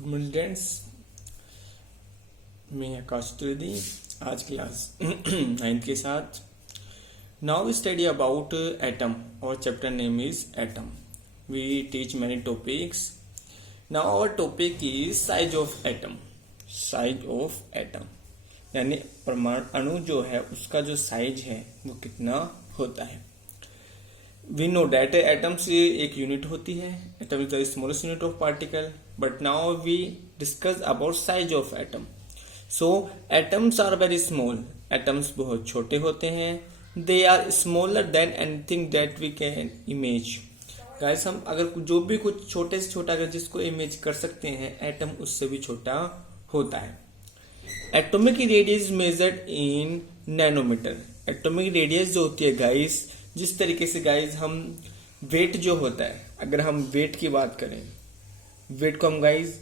Good morning students, मैं आकाश त्रिवेदी आज class 9th के साथ। Now we study about atom और chapter name is atom. We teach many topics. Now our topic is size of atom. Size of atom यानी परमाणु अणु जो है उसका जो साइज है वो कितना होता है। वी नो डेट एटम्स एक यूनिट होती है। Atom is the smallest unit of particle, but now we discuss about size of atom. So atoms are very small. Atoms बहुत छोटे होते हैं। They are smaller than anything that we can image. Guys, हम अगर जो भी कुछ छोटे से छोटा अगर जिसको इमेज कर सकते हैं, एटम उससे भी छोटा होता है। Atomic radius measured in nanometer. Atomic radius जो होती है गाइस, जिस तरीके से गाइस हम वेट जो होता है, अगर हम वेट की बात करें, वेट को हम गाइस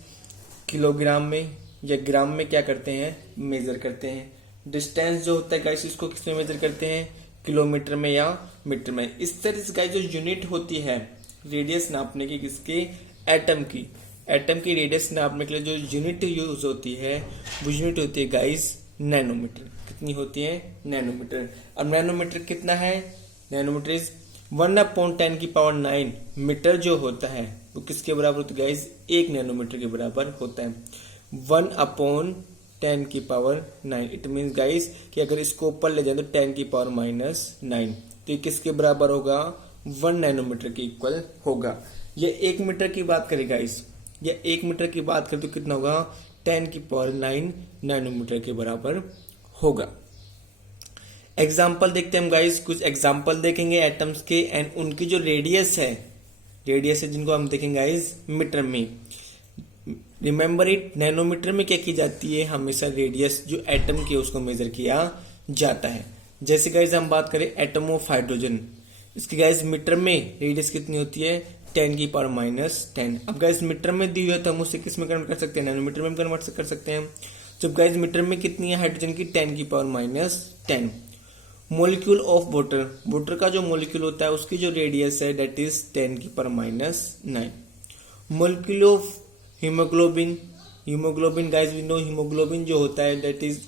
किलोग्राम में या ग्राम में क्या करते हैं, मेजर करते हैं। डिस्टेंस जो होता है गाइस, इसको किस में मेजर करते हैं, किलोमीटर में या मीटर में। इस तरह से गाइस जो यूनिट होती है रेडियस नापने की, किसके, एटम की। एटम की रेडियस नापने के लिए जो यूनिट यूज होती है वो यूनिट होती है गाइस नैनोमीटर। कितनी होती है, नैनोमीटर। अब नैनोमीटर कितना है, नैनोमीटर इज 1/10⁹ मीटर जो होता है वो किसके बराबर होता है गाइस, 1 नैनोमीटर के बराबर होता है। 1/10⁹ इट मीन गाइस कि अगर इसको ऊपर ले जाए तो 10⁻⁹ तो ये किसके बराबर होगा, 1 नैनोमीटर के इक्वल होगा। ये 1 मीटर की बात करें गाइस, या 1 मीटर की बात करें तो कितना होगा, 10⁹ नैनोमीटर के बराबर होगा। एग्जाम्पल देखते हैं हम गाइस, कुछ एग्जाम्पल देखेंगे एटम्स के एंड उनकी जो रेडियस है जिनको हम देखेंगे गाइस मीटर में। रिमेंबर इट, नैनोमीटर में क्या की जाती है, हमेशा रेडियस जो एटम की है उसको मेजर किया जाता है। जैसे गाइस हम बात करें एटम ऑफ हाइड्रोजन, इसकी गाइस मीटर में रेडियस कितनी होती है, 10⁻⁻10। अब गाइस मीटर में दी हुई है तो हम उससे किस में कन्वर्ट कर सकते हैं, नैनोमीटर में कन्वर्ट कर सकते हैं। जब गाइस मीटर में कितनी है हाइड्रोजन की, 10⁻⁻10। मोलिक्यूल ऑफ वाटर, वाटर का जो मोलिक्यूल होता है उसकी जो रेडियस है that is 10⁻⁹ molecule of haemoglobin, haemoglobin guys we know, haemoglobin जो होता है दैट इज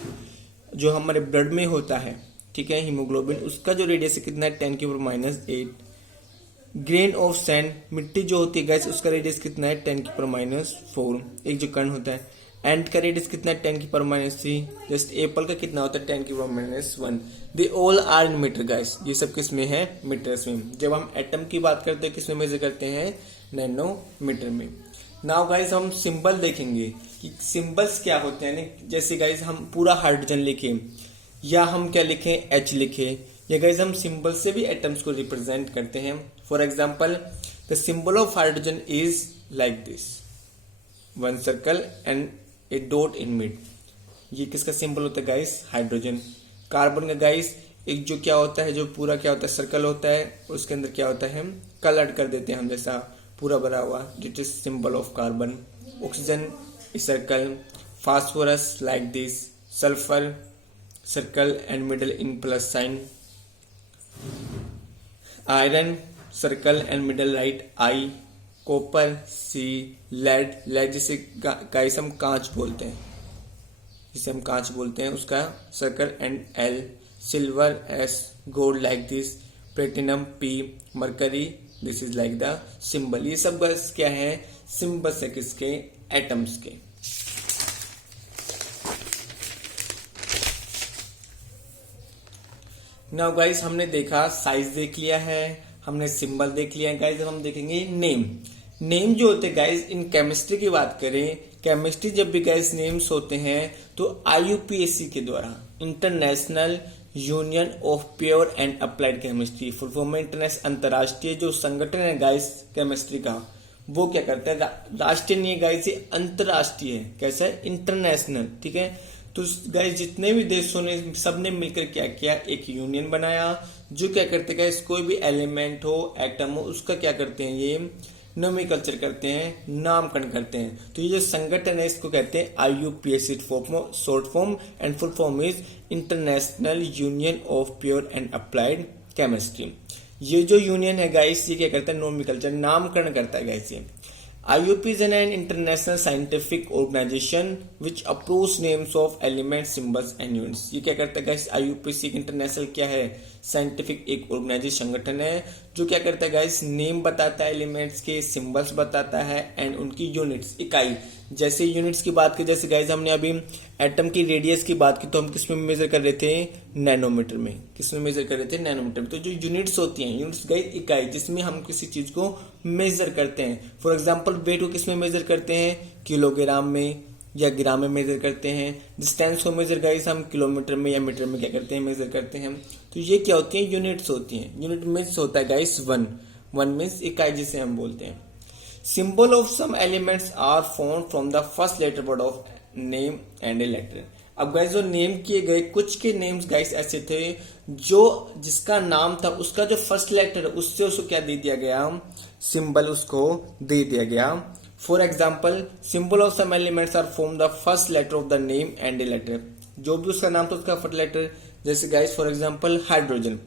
जो हमारे ब्लड में होता है, ठीक है, हीमोग्लोबिन, उसका जो रेडियस है कितना है, 10⁻⁸ ग्रेन ऑफ सैंड, मिट्टी जो होती है गाइस उसका रेडियस कितना है, 10⁻⁴ एक जो कण होता है। एंट का रेडियस कितना है, 10⁻⁻3। जस्ट एप्पल का कितना होता है, 10⁻⁻1। They all are in metre guys, ये सब किस में है, मीटर्स में। जब हम एटम की बात करते हैं किस में मेजर करते हैं, नैनोमीटर में। नाउ गाइस हम सिंबल देखेंगे कि सिंबल्स क्या होते हैं। जैसे गाइस हम पूरा हाइड्रोजन लिखें या हम क्या लिखें, H लिखें, या गाइस हम सिंबल से भी एटम्स को रिप्रेजेंट करते हैं। For example the symbol of hydrogen is like this, 1 circle and A dot in mid. ये किसका सिंबल होता है गाइस, हाइड्रोजन। कार्बन का गाइस एक जो क्या होता है, जो पूरा क्या होता है, सर्कल होता है, उसके अंदर क्या होता है, कलर कर देते हैं हम, जैसा पूरा भरा हुआ, it is symbol of carbon. Oxygen circle, phosphorus like this, sulphur circle and middle in plus sign, iron circle and middle right I, copper C, lead, lead जिसे गाइस हम कांच बोलते हैं, जिसे हम कांच बोलते हैं, उसका circle and L, silver S, gold like this, platinum P, mercury this is like the symbol. ये सब बस क्या है, सिंबल्स है किसके, एटम्स के। नाउ गाइस हमने देखा, साइज देख लिया है, हमने सिंबल देख लिया है गाइस। अब हम देखेंगे नेम। नेम जो होते हैं गाइस, इन केमिस्ट्री की बात करें, केमिस्ट्री जब भी गाइस नेम्स होते हैं तो IUPAC के द्वारा, international union of pure and applied chemistry, full form में इंटरनेशनल, अंतरराष्ट्रीय जो संगठन है गाइस केमिस्ट्री का, वो क्या करता है, राष्ट्रीय नहीं है गाइस, ये अंतरराष्ट्रीय है। कैसा है, इंटरनेशनल, ठीक है। तो गाइस जितने भी देशों ने सबने मिलकर क्या किया, एक यूनियन बनाया जो क्या करते हैं गाइस, कोई भी एलिमेंट हो, एटम हो, उसका क्या करते हैं, ये नोमेनक्लेचर करते हैं, नामकरण करते हैं। तो ये जो संगठन है इसको कहते हैं IUPAC, short form, and full form is international union of pure and applied chemistry. ये जो यूनियन है गाइस, ये क्या करता है, नोमेनक्लेचर, नामकरण करता है गाइस ये। IUP is an international scientific organization which approves names of elements, symbols and units. ये क्या करता है गाइस? IUPAC एक इंटरनेशनल क्या है? साइंटिफिक एक ऑर्गेनाइजेशन संगठन है जो क्या करता है गाइस? नेम बताता है एलिमेंट्स के, सिंबल्स बताता है एंड उनकी यूनिट्स, इकाई। जैसे यूनिट्स की बात की, जैसे गाइस हमने अभी एटम की रेडियस की बात की तो हम किस में मेजर कर रहे थे? नैनोमीटर में। किस में मेजर कर रहे थे? नैनोमीटर में। तो जो यूनिट्स होती हैं, यूनिट्स गाइस इकाई जिसमें हम किसी चीज को मेजर करते हैं। फॉर एग्जांपल वेट को किस में मेजर करते हैं? किलोग्राम में या ग्राम में मेजर करते हैं। डिस्टेंस को मेजर गाइस हम किलोमीटर में या मीटर में क्या करते हैं? मेजर करते हैं। तो ये क्या होती है? यूनिट्स होती हैं। यूनिट मीन्स होता है गाइस वन। वन मीन्स इकाई जिसे हम बोलते हैं। Symbol of some elements are formed from the first letter word of name and a letter. अब गाइस जो नेम किए गए कुछ के नेम्स गाइस ऐसे थे जो जिसका नाम था उसका जो फर्स्ट लेटर उससे उसको क्या दे दिया गया? सिंबल उसको दे दिया गया। For example symbol of some elements are from the first letter of the name and a letter. जो भी उसका नाम था उसका फर्स्ट लेटर। जैसे guys for example hydrogen.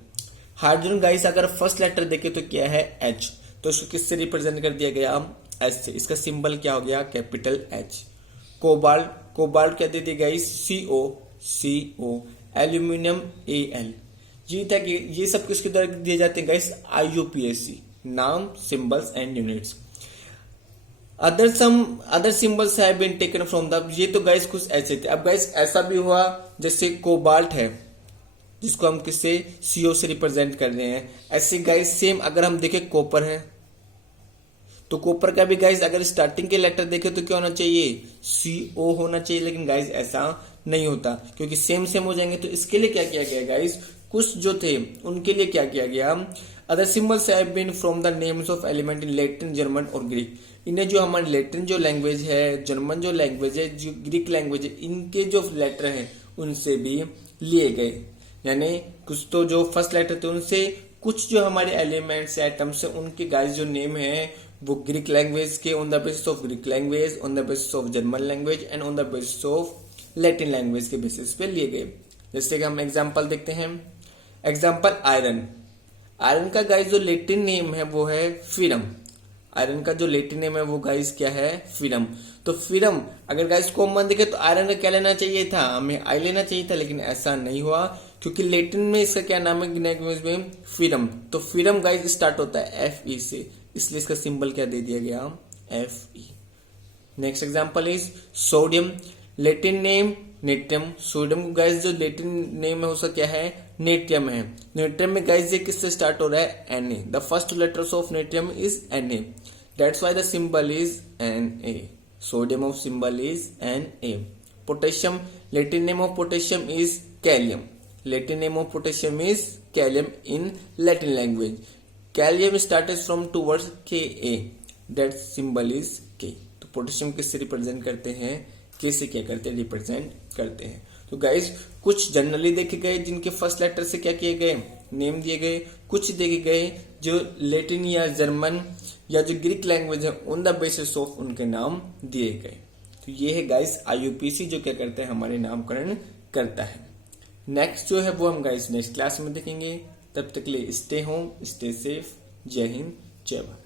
Hydrogen guys अगर फर्स्ट लेटर देखे तो क्या है? H। तो इसको किससे रिप्रेजेंट कर दिया गया? H से। इसका सिंबल क्या हो गया? Capital H। कोबाल्ट, कोबाल्ट क्या दे दिया guys? CO, CO। Aluminium Al। ये था कि ये सब किसके द्वारा दिए जाते हैं गाइस? IUPAC। नाम, symbols and units. Other symbols have been taken from the, ये तो गाइस कुछ ऐसे थे। अब गाइस ऐसा भी हुआ जैसे कोबाल्ट है जिसको हम किससे? CO से रिप्रेजेंट कर रहे हैं। ऐसे गाइस सेम अगर हम देखें कॉपर है तो कॉपर का भी गाइस अगर स्टार्टिंग के लेटर देखे तो क्या होना चाहिए? CO होना चाहिए। लेकिन गाइस ऐसा नहीं होता क्योंकि सेम हो जाएंगे। तो इसके लिए क्या किया गया गाइस? कुछ जो थे उनके लिए क्या किया गया? Other symbols have been from the names of element in Latin, German और ग्रीक। इन्हें जो हमारी लैटिन जो लैंग्वेज है, जर्मन जो लैंग्वेज है, जो ग्रीक लैंग्वेज है, इनके जो लेटर हैं उनसे भी लिए गए। यानी कुछ तो जो फर्स्ट लेटर थे उनसे, कुछ जो हमारे एलिमेंट्स एटम्स है उनके गाइस जो नेम है वो ग्रीक लैंग्वेज के, on the basis of Greek language, on the basis of German language and on the basis of Latin language के बेसिस पे लिए गए। जैसे कि हम एग्जांपल देखते हैं। Example iron. आयरन का गाइस जो लैटिन नेम है वो है फिरम। आयरन का जो लैटिन नेम है वो गाइस क्या है? फिरम। तो फिरम अगर गाइस कॉमन देखे तो आयरन का क्या लेना चाहिए था? हमें आई लेना चाहिए था, लेकिन ऐसा नहीं हुआ क्योंकि लैटिन में इसका क्या नाम है लैंग्वेज में? फिरम। तो फिरम गाइस स्टार्ट होता है FE से, इसलिए इसका सिंबल क्या दे दिया गया? FE। Next example is sodium. Latin name natrium. Sodium guys जो लैटिन नेम है उसका क्या है? नेट्रियम है। नेट्रियम में गाइस ये किससे स्टार्ट हो रहा है? Na। The first letters of natrium is Na। That's why the symbol is Na। Sodium of symbol is Na। Potassium. Latin name of potassium is kalium. Latin name of potassium is kalium in Latin language. Kalium started from two words Ka. That symbol is K. तो potassium किससे represent करते हैं? K से क्या करते हैं? Represent करते हैं। तो गाइस कुछ जनरली देखे गए जिनके फर्स्ट लेटर से क्या किए गए? नेम दिए गए। कुछ देखे गए जो लैटिन या जर्मन या जो ग्रीक लैंग्वेज है ऑन द बेसिस ऑफ उनके नाम दिए गए। तो ये है गाइस IUPAC जो क्या करते हैं? हमारे नामकरण करता है। नेक्स्ट जो है वो हम गाइस नेक्स्ट क्लास में देखेंगे। तब तक के लिए स्टे होम, स्टे सेफ। जय हिंद, जय भारत।